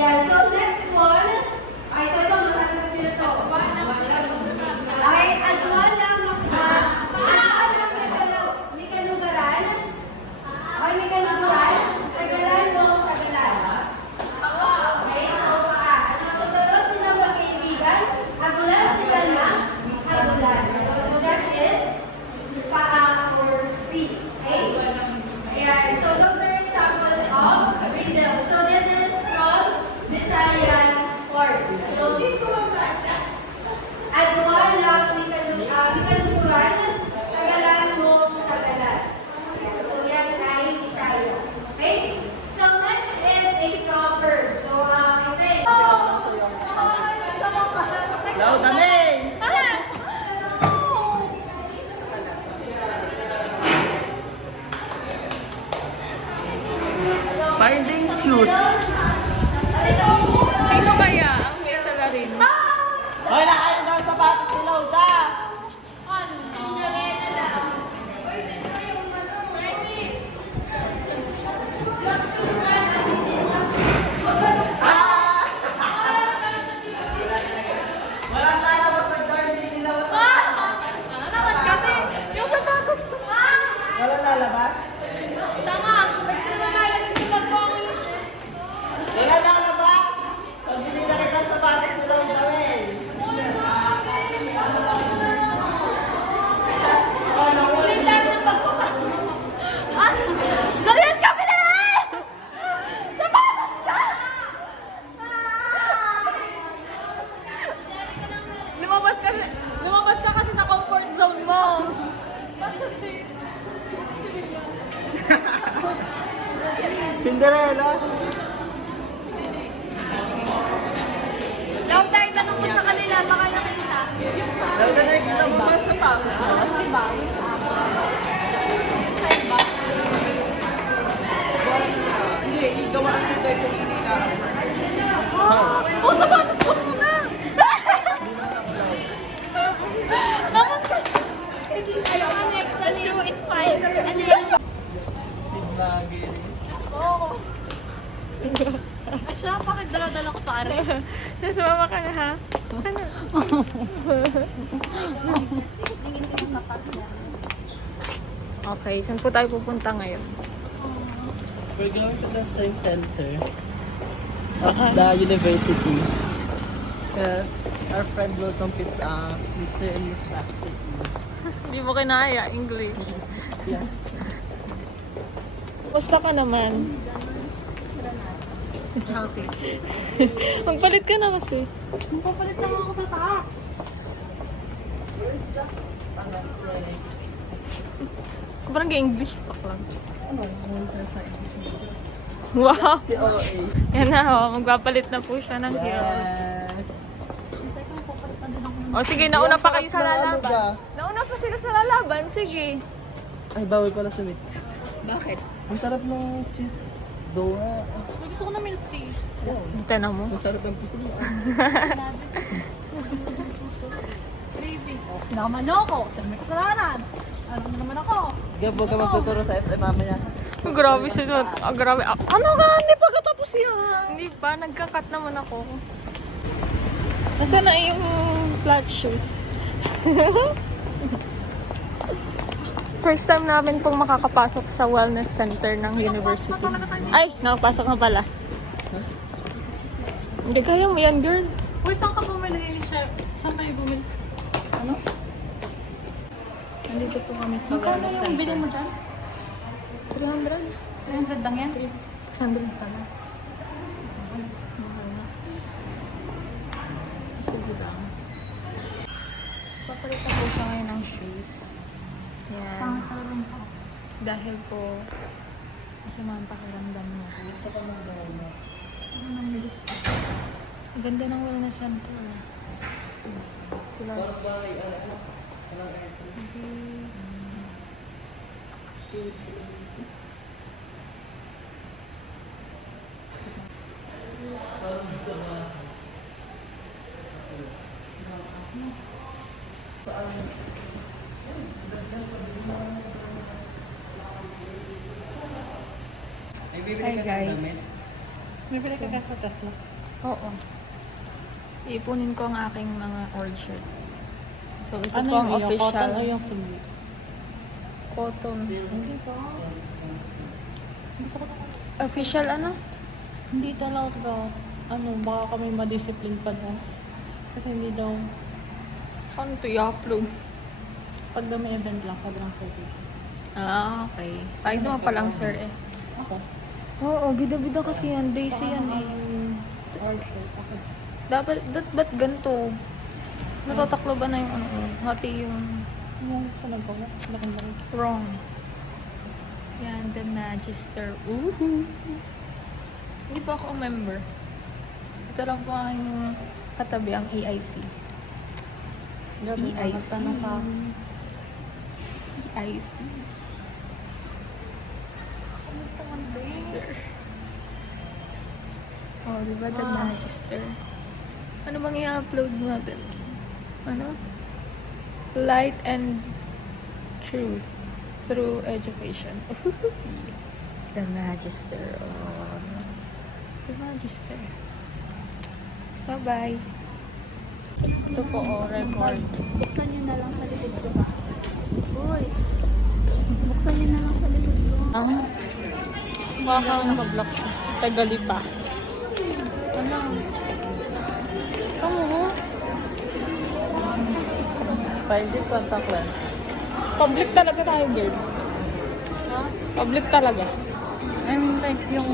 Ayan, so next one. Ay, so ito, masasagot nyo na ito. Okay, Adwan lang may kalugaran. Okay, may kalugaran. Tagalan o tagalan. Okay, so so dalawa sila magkaibigan. Habulan sila na habulan. So that is paa or feet. Okay? Ayan, so those are examples of riddle. So this is from Visayan Court. Adwan lang may kaluguran. Tagalan o tagalan. So yan ay Bisaya. Okay? So next is a proverb. So, ito Hello, dali! Finding shoes. Sino kaya ang may salarin? Hoy, nakain daw ang sapatos ni Lauda. Wala lalabas sa garden nila. Wala lalabas? Tama! Ba't ka naman nalagay sa bag ko ang Wala lalabas? Pag hindi nakita ang sapatos ni Lauda, eh. ulit tayo ng bag ko pa? Salarin kami na! Sapatos ka! Lumabas ka kasi sa comfort zone mo. Cinderella. Daw tayo tanong mo sa kanila, baka nakita. Lauda, nakikita mo ba ang sapatos? Hindi, igawa ang sutay kung inina. Oh, sapatos ko muna! Ano next? The shoe is fine. Ano yung shoe? Lagi. Asya, bakit dala-dala ko pare? Sumama ka na ha? Okay, saan po tayo pupunta ngayon? We're going to the Science Center of the university. Because our friend will compete Mr. and Miss Varsity. Hindi mo kinaya, English. Yeah. Basta ka naman. Okay. Magpalit ka na kasi. Papalit naman ako sa taas. Parang English pa lang. Wow! Si OA. Yan na, magpapalit na po siya ng heels. Yes. O sige, nauna pa kayo sa Sarap ng ano lalaban. ba? Nauna pa sila sa lalaban, sige. Ay, bawal pala sa meat. Bakit? Ang sarap ng cheese doha. Gusto ko na milk tea. Wow. Tana mo? Ang sarap ng puso. Sinama niyo ako. Saan may kasalanan? Ano naman ako? Gabo ka magtuturo sa SM mamaya. Grabe sila. Grabe. Ano ka? Hindi pa katapos yan. Hindi pa. Nagka-cut naman ako. Nasaan na yung flat shoes? First time namin pong makakapasok sa wellness center ng university. Ay, nakapasok na pala. Hindi kaya mo yan, girl. Uy, saan ka bumili ni Chef? Saan tayo bumili? Ano? Nandito po kami sa Magkano wellness yung center. bili mo dyan? 300? 300 lang yan? 600 pala. Mahal na. Sige lang. Papalit po siya ngayon ng shoes. Yan. Pangkaroon ko. Dahil po, masama ang pakiramdam mo. Gusto ko ng doha. Ano namili? Ang ganda ng wellness center. Plus, May bibili Hi, ka ng guys. damit? Bibili ka sa Tesla. Oo. Ipunin ko ang aking mga old shirt. So, ito Ano po ang yung official. cotton o yung silk? Cotton. Hindi po. Official ano? Hindi talaga. Ano, baka kami madiscipline pa daw. Kasi hindi daw, Ano to i-upload? pag daw may event lang, sobrang service. Ah, okay. Kahit naman palang sir eh. Ako. Oo, bida-bida kasi yan. Daisy yan eh. Old shirt. Ako. Dapat, ba't ganito? Natataklo ba na yung ano? Hati yung Yung sa nagawa. Laki-laki. wrong. Yan, the Magister. Woohoo! Hindi pa ako member. Ito lang po ang katabi, ang EIC. Gabi, EIC. nakata na sa EIC. Kamusta man, Magister? Oh, diba the Magister? Ano bang i-upload natin? Ano? Light and truth through education. The Magister. Oh, no. The Magister. Bye-bye. Ito po, oh, record. Buksan nyo na lang sa likod ko ba? Uy! Buksan nyo na lang sa likod ko. Ah, baka naka-block siya. Si Tagalipa. Ano? Kamu? pwede contact lenses. Public talaga tayo, girl. Ha? Public talaga. I mean, like yung...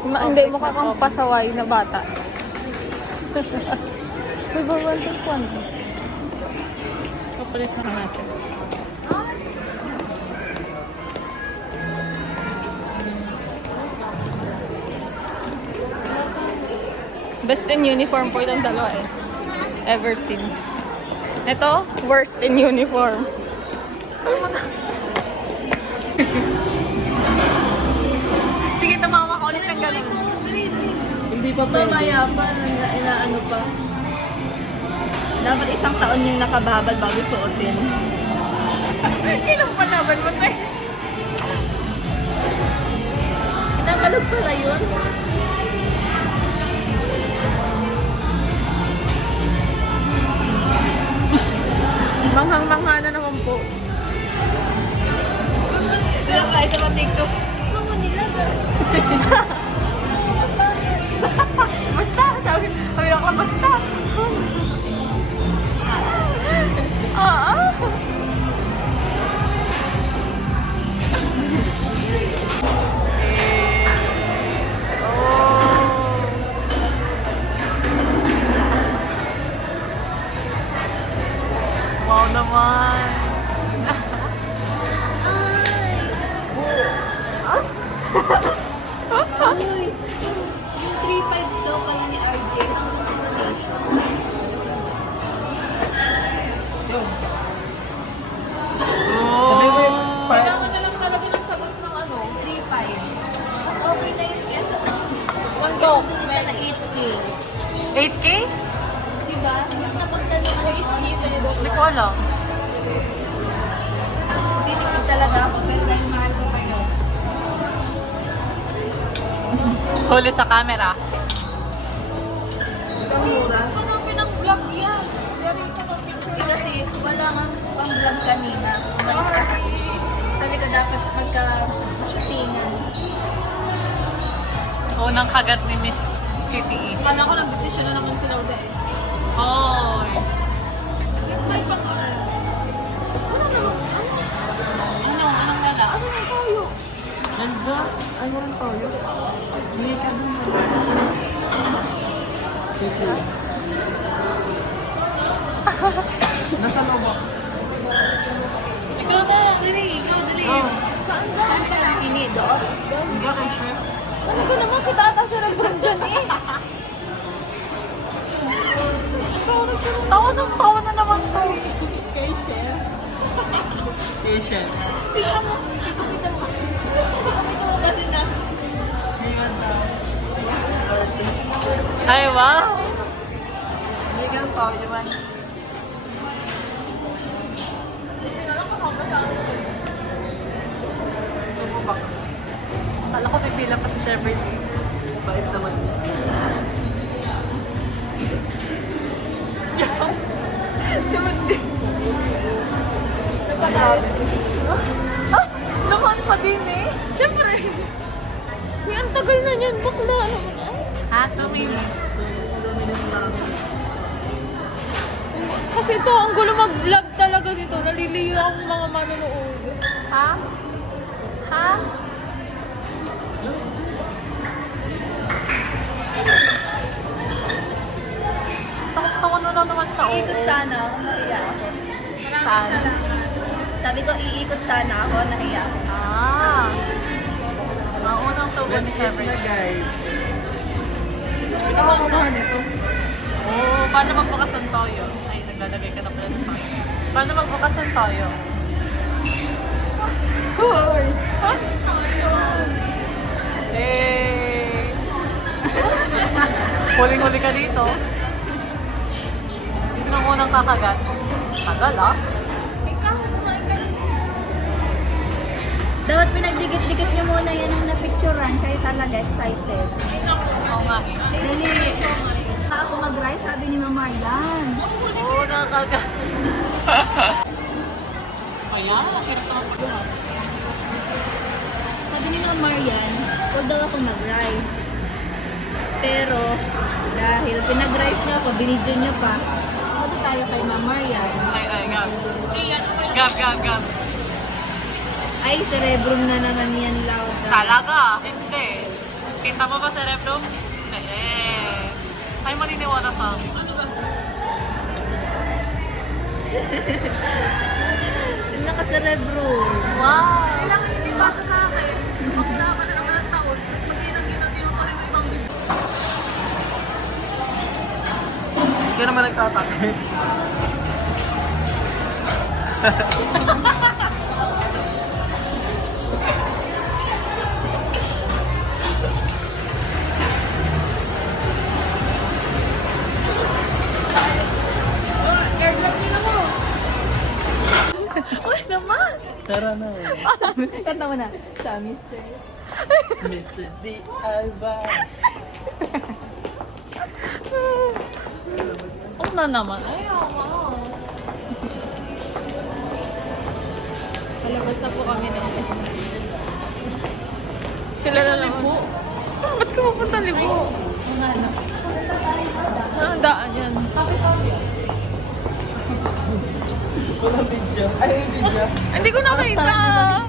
Hindi mo kang pasaway na bata. Uy, babanting ko ano? Kapalit na natin. Best in uniform po itong dalawa eh. Ever since. Ito, worst in uniform. Sige, tumawa ka ulit ng ganun. Hindi pa pwede. Mamaya pa, inaano pa. Dapat isang taon yung nakababad bago suotin. Ilang panaban mo tayo? Nakalog pala yun. Manghang-mangha na naman po. Sila kahit sa TikTok. Mga nila Basta, sabi ako, basta. Ah. Wow naman. Uy, yung 3.5 daw pala ni RJ. Sabi mo yung part. Kailangan na lang talaga ng sagot ng ano. 3.5. Mas okay na yung ito. Kondo. Isa na 8K. 8K? Diba? Yung napagtanong ko is Hindi ko alam. titipid talaga ako, pero dahil mahal ko kayo. Huli sa camera. Ang mura. Ano pinang-vlog yan? Dari ko ng picture. Eh, kasi wala nga pang vlog kanina. Umalis ka kasi. Sabi ko dapat magka-shootingan. Unang kagat ni Miss City. Kala ko nag-decision na naman sila ulit eh. Hoy! Anong wala? Ganda. Ay, walang toyo. May ka dun. Nasa loob ako. Ikaw na, dali. Ikaw, dali. Saan ka nakini? Doon? Hindi ako sure. Ano ko naman kita ata sa nag-room dyan eh. Tawa na naman to. Patient. Ay, wow. Hindi ka pa, yaman. Akala ko may pila pa sa Chevrolet. Bait naman. Hindi. Naman pa din eh. Siyempre. Ang tagal na niyan. Bakla. Ano mo na? Ha? Kami. Kasi ito, ang gulo mag-vlog talaga dito. Naliliyo ang mga manonood. Ha? Ha? Takot-takot na lang naman siya. Iikot sana ako, nahiya ako. Saan? Sabi ko, iikot sana ako, nahiya ako. Ah. Ang unang tubo ni Siyempre. guys. Ito ang unahan nito. Oo, paano magbukas ng toyo? Ay, naglalagay ka na pala ng pan. Paano magbukas ng toyo? Hoy! Toyo! Eh! Huling-huli ka dito. Sino ang unang kakagat? Tagal ah. Dapat pinagdikit-dikit niyo muna yan ang napicturean, kayo talaga excited. Oo nga eh. Dali. Ako mag-rice, sabi ni Mama Yan. Oo, nakakagat. Kaya, hirap ako pagbuhat. Sabi ni Mama Marian, huwag daw ako mag-rice. Pero, dahil pinag-rice niya ako, binidyo niyo pa, huwag tayo kay Mama Marian. Ay, Gab. Gab. Ay, cerebrum na naman yan, Lauda. Talaga? Hindi. Kita mo ba cerebrum? Eh. Ay, maniniwala sa akin. Ano ka? Yung naka-cerebrum. Wow! Kailangan hindi pasa sa akin. Wala ka na naman ang taon. Mag-inang-inang pa rin ibang bito. Hindi ka naman nagtatakit. Uy, naman! Tara na. Kanta mo na. Sa Mr. Mr. D. Alba. Oo na naman. Ayaw mo. Palabas na po kami ng restaurant. Sila na lang. Ba't ka mapunta Libo? Ano? Ang daan yan. Walang video. Ay, yung video. Hindi ko nakita.